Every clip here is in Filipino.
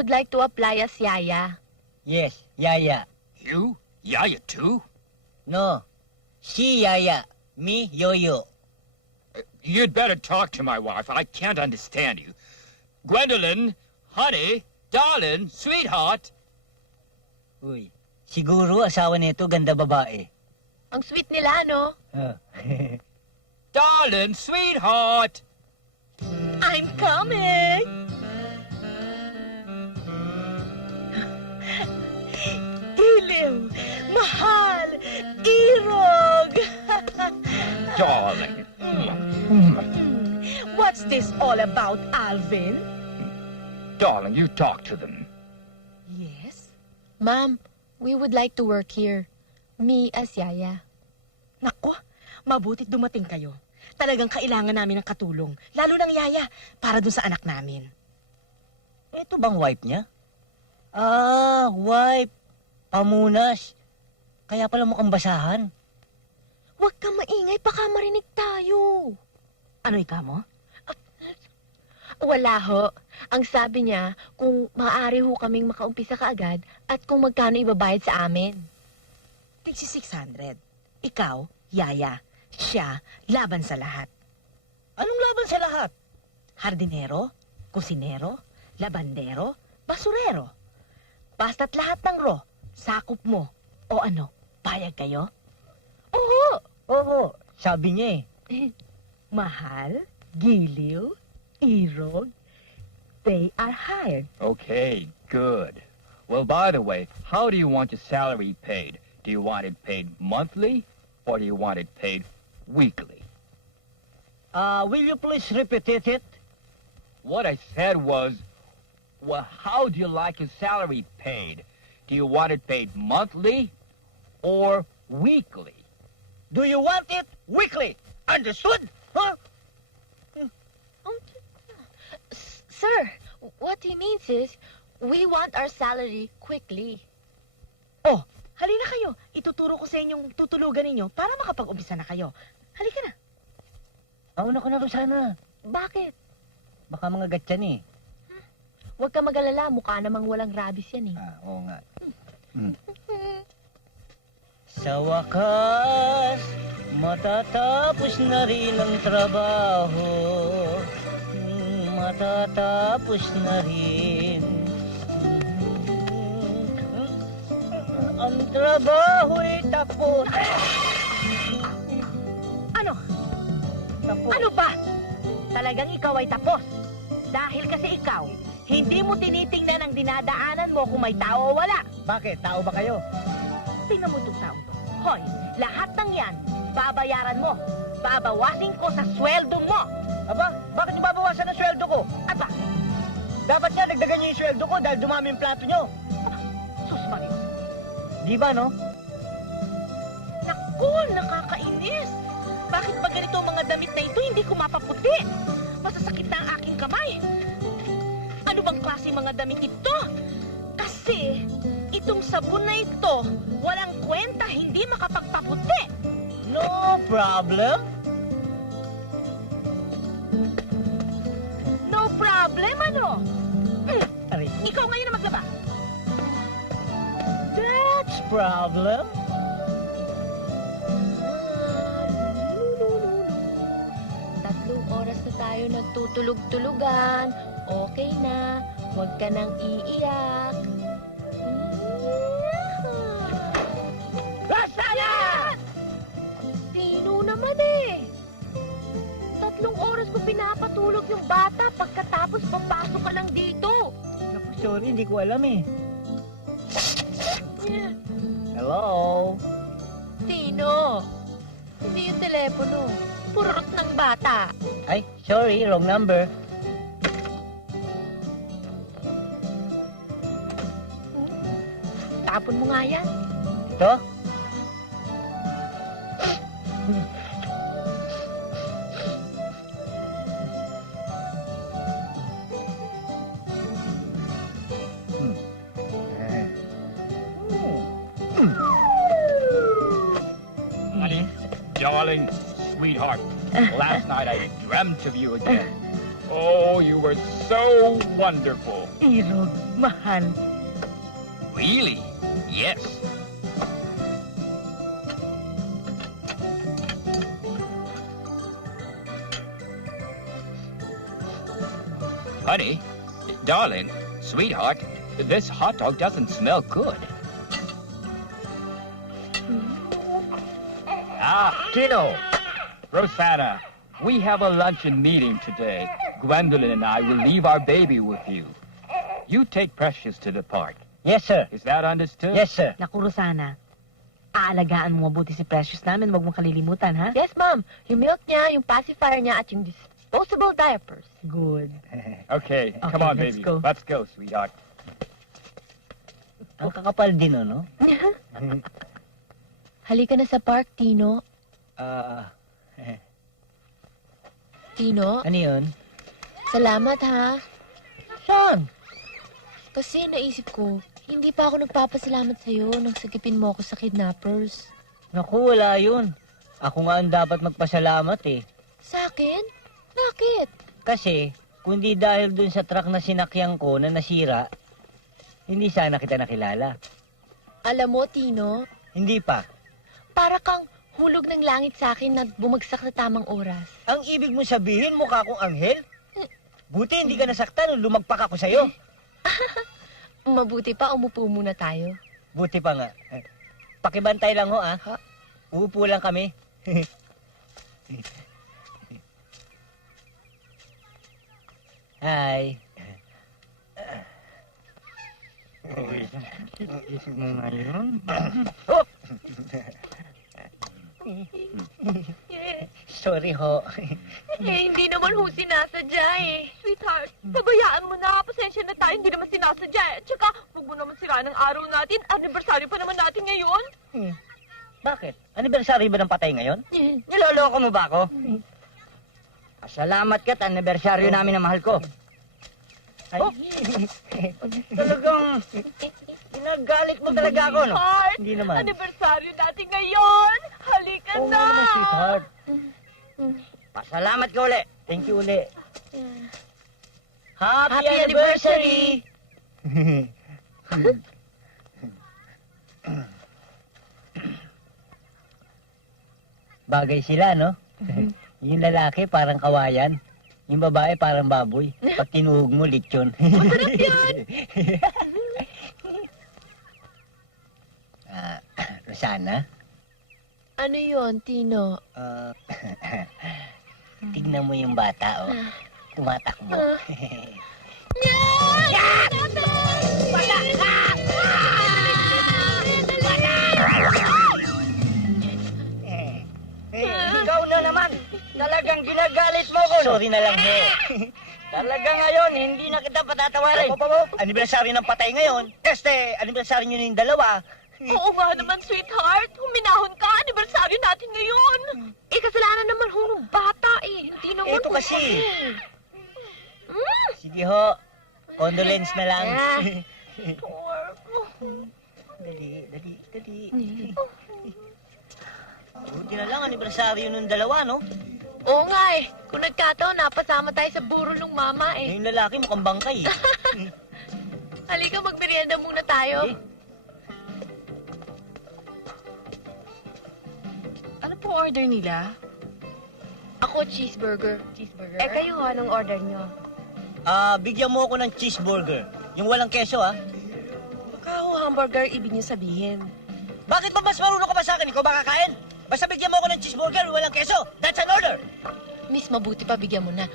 would like to apply as Yaya. Yes, Yaya. You? Yaya too? No, she Yaya, me Yo-Yo. You'd better talk to my wife. I can't understand you. Gwendolyn, honey, darling, sweetheart. Uy, siguro asawa nito ganda babae. Ang sweet nila, no? Darling, sweetheart. I'm coming! Iliw! Mahal! Irog! Darling. What's this all about, Alvin? Darling, you talk to them. Yes? Ma'am, we would like to work here. Me as Yaya. Naku, mabutit dumating kayo. Talagang kailangan namin ng katulong, lalo ng Yaya, para dun sa anak namin. Ito bang wife niya? Ah, wife. Pamunas. Kaya pala mukhang basahan. Huwag kang maingay, baka marinig tayo. Ano ika mo? Wala ho. Ang sabi niya, kung maaari ho kaming makaumpisa kaagad at kung magkano ibabayad sa amin. Tigsi 600. Ikaw, Yaya, siya, laban sa lahat. Anong laban sa lahat? Hardinero, kusinero, labandero, basurero. Basta't lahat ng ro, sakop mo. O ano, payag kayo? Oo! Oo, sabi niya eh. Mahal, giliw, irog, they are hired. Okay, good. Well, by the way, how do you want your salary paid? Do you want it paid monthly or do you want it paid weekly? Will you please repeat it? What I said was, well, how do you like your salary paid? Do you want it paid monthly or weekly? Do you want it weekly? Understood? Huh? Sir, what he means is, we want our salary quickly. Oh, halina kayo. Ituturo ko sa inyong tutulugan ninyo para makapag-umpisa na kayo. Halika na. Mauna ko na rin sana. Bakit? Baka mga gatyan eh. Huwag ka mag-alala, mukha namang walang rabies yan eh. Oo nga. Sa wakas, matatapos na rin ang trabaho. Matatapos na rin. Ang trabaho'y tapos. Ano? Tapos. Ano ba? Talagang ikaw ay tapos. Dahil kasi ikaw, hindi mo tinitingnan ang dinadaanan mo kung may tao o wala. Bakit? Tao ba kayo? Tingnan mo itong tao to. Hoy, lahat ng yan, babayaran mo. Babawasin ko sa sweldo mo. Aba, bakit niyo babawasan ang sweldo ko? Aba, Dapat nga dagdagan niyo yung sweldo ko dahil dumami yung plato niyo. sus Marios. Di ba, no? Naku, nakakainis. Bakit ba ganito ang mga damit na ito hindi ko mapaputi? Masasakit na ang aking kamay. Ano bang klase mga damit ito? Kasi, itong sabon na ito, walang kwenta hindi makapagpaputi. No problem. No problem, ano? Aray ko. Ikaw ngayon na maglaba. That's problem. Tatlong oras na tayo nagtutulog-tulugan. Okay na. Huwag ka nang iiyak. Rasaya! Tino naman eh. Tatlong oras ko pinapatulog yung bata pagkatapos papasok ka lang dito. Naku, sorry, hindi ko alam eh. Hello? Tino, hindi yung telepono. Purot ng bata. Ay, sorry, wrong number. Tapon mo nga yan. Ito? Honey, darling, sweetheart, last night I dreamt of you again. Oh, you were so wonderful. Irog, mahal. Really? Yes. Honey, darling, sweetheart, this hot dog doesn't smell good. Tino, Rosanna, we have a luncheon meeting today. Gwendolyn and I will leave our baby with you. You take Precious to the park. Yes, sir. Is that understood? Yes, sir. Naku, Rosana. Aalagaan mo mabuti si Precious namin. Huwag mong kalilimutan, ha? Yes, ma'am. Yung milk niya, yung pacifier niya, at yung disposable diapers. Good. Okay, come Okay, on, let's baby. go. Let's go, sweetheart. Ang kakapal din, no? Halika na sa park, Tino. Tino, Ano yun? salamat ha. Saan? Kasi naisip ko, hindi pa ako nagpapasalamat sa'yo nang sagipin mo ako sa kidnappers. Naku, wala yun. Ako nga ang dapat magpasalamat eh. Sa akin? Bakit? Kasi, kundi dahil dun sa truck na sinakyan ko na nasira, hindi sana kita nakilala. Alam mo, Tino, Hindi pa. para kang hulog ng langit sa akin na bumagsak sa tamang oras. Ang ibig mo sabihin, mukha kong anghel? Buti hindi ka nasaktan nung lumagpak ako sa'yo. Mabuti pa, umupo muna tayo. Buti pa nga. Pakibantay lang ho, ah. Ha? Uupo lang kami. Hi. Oh! Sorry ho. Hindi naman ho sinasadya eh. Sweetheart, pabayaan mo na. Pasensya na tayo, hindi naman sinasadya eh. Tsaka, huwag mo naman sira ng araw natin. Anniversary pa naman natin ngayon. Bakit? Anniversary ba ng patay ngayon? Niloloko mo ba ako? Salamat ka't anniversaryo namin na mahal ko. Ay, talagang ginagalit mo talaga ako, no? Sweetheart, Hindi naman. anniversary natin ngayon. Halika Oo na. naman, sweetheart. Pasalamat ka uli. Thank you uli. Happy Happy anniversary! Bagay sila, no? Yung lalaki parang kawayan. Yung babae parang baboy. Pag tinuhog mo, lechon. Masarap yan. Rosana, Ano yon, Tino? tignan mo yung bata, oh. Tumatakbo. Ikaw na naman. Talagang ginagalit mo ko. Sorry na lang, he. Talaga ngayon, hindi na kita patatawarin. Ano pa mo? Anniversary ng patay ngayon. Kasi anniversary nyo yung dalawa. Oo nga naman, sweetheart. Huminahon ka. Anniversary natin ngayon. Kasalanan naman ho ng bata eh. Hindi naman Ito ho kasi. Hmm? Sige ho. Condolence na lang. Poor. Dali. Buti na lang, anniversary nung dalawa, no? Oo nga eh. Kung nagkataon, napasama tayo sa burulong mama eh. Yung lalaki mukhang bangkay, eh. Halika, magmerienda muna tayo. Sige. Ano po order nila? Ako, cheeseburger. Cheeseburger? Kayo ho, anong order nyo? Bigyan mo ako ng cheeseburger. Yung walang keso, ah. Baka ho hamburger ibig niyo sabihin. Bakit ba mas marunong ka pa sa akin? Ikaw ba kakain? Basta bigyan mo ako ng cheeseburger, walang keso. That's an order! Miss, mabuti pa bigyan mo na.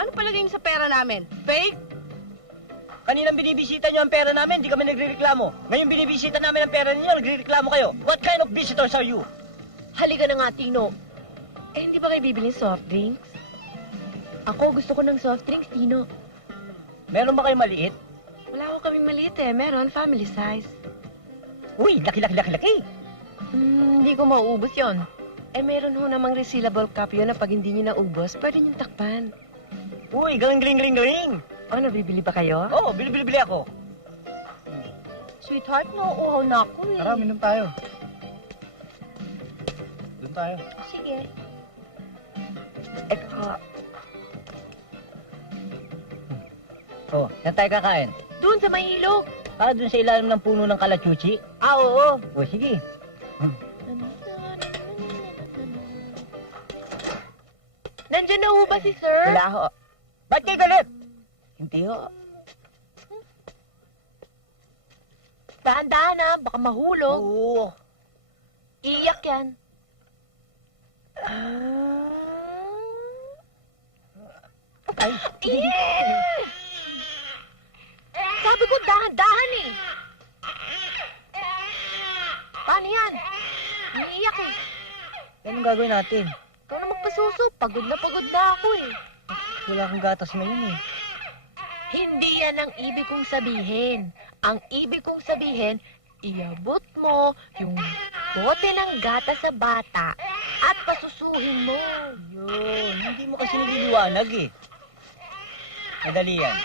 Ano palagay niyo sa pera namin? Fake? Kaninang binibisita nyo ang pera namin, di kami nagrereklamo. Ngayon binibisita namin ang pera ninyo, nagrereklamo kayo. What kind of visitors are you? Halika na nga, Tino. Eh, hindi ba kayo bibili soft drinks? Ako, gusto ko ng soft drinks, Tino. Meron ba kayo maliit? Wala ko kaming maliit eh. Meron, family size. Uy, laki. Hindi ko mauubos yon. Eh, meron ho namang resealable cup yun na pag hindi nyo naubos, pwede nyo takpan. Uy, galing. O, nabibili ba kayo? Oo, bili ako. Sweetheart, nauuhaw na ako eh. Tara, minom tayo. Doon tayo. Sige. Oh, saan tayo kakain? Doon sa may ilog. Para dun sa ilalim ng puno ng kalachuchi? Oo. O, sige. Nandiyan na ho ba si sir? Wala ho. Ba't kayo galit? Hindi ho. Dahan-dahan na, baka mahulog. Oo. Iiyak yan. Ay, Sabi ko dahan-dahan eh. Paano yan? Umiiyak eh. anong gagawin natin? Ikaw na magpasuso. Pagod na ako eh. Wala akong gatas ngayon eh. Hindi yan ang ibig kong sabihin. Ang ibig kong sabihin, iabot mo yung bote ng gata sa bata at pasusuhin mo. Yun, hindi mo kasi nililiwanag eh. Madali yan.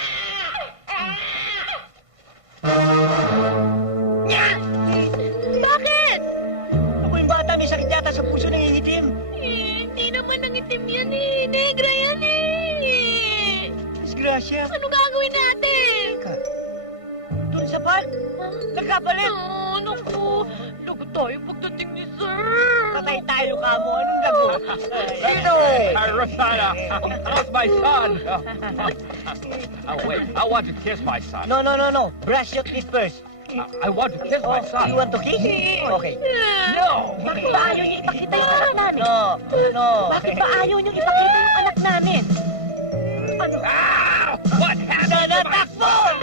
Bakit? Ako yung bata, may sakit yata sa puso ng ingitim. Hindi naman nangitim yan eh. Negra yan eh. Disgrasya. Ano gagawin natin? Doon sa park, nagkapalit. Oh, naku. Lagot tayo pagdating ni sir. Patay tayo ka mo. Anong gagawin? Hey, Rosanna, how's my son? Oh, wait, I want to kiss my son. No. Brush your teeth first. I want to kiss my Oh, son. you want to kiss? Okay. No! Bakit ba ayaw niyo ipakita yung anak namin? No. Bakit ba ayaw niyo ipakita yung anak namin? Ah! What happened to my son?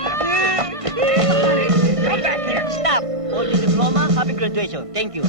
Come back here. Stop. All your diploma, happy graduation. Thank you.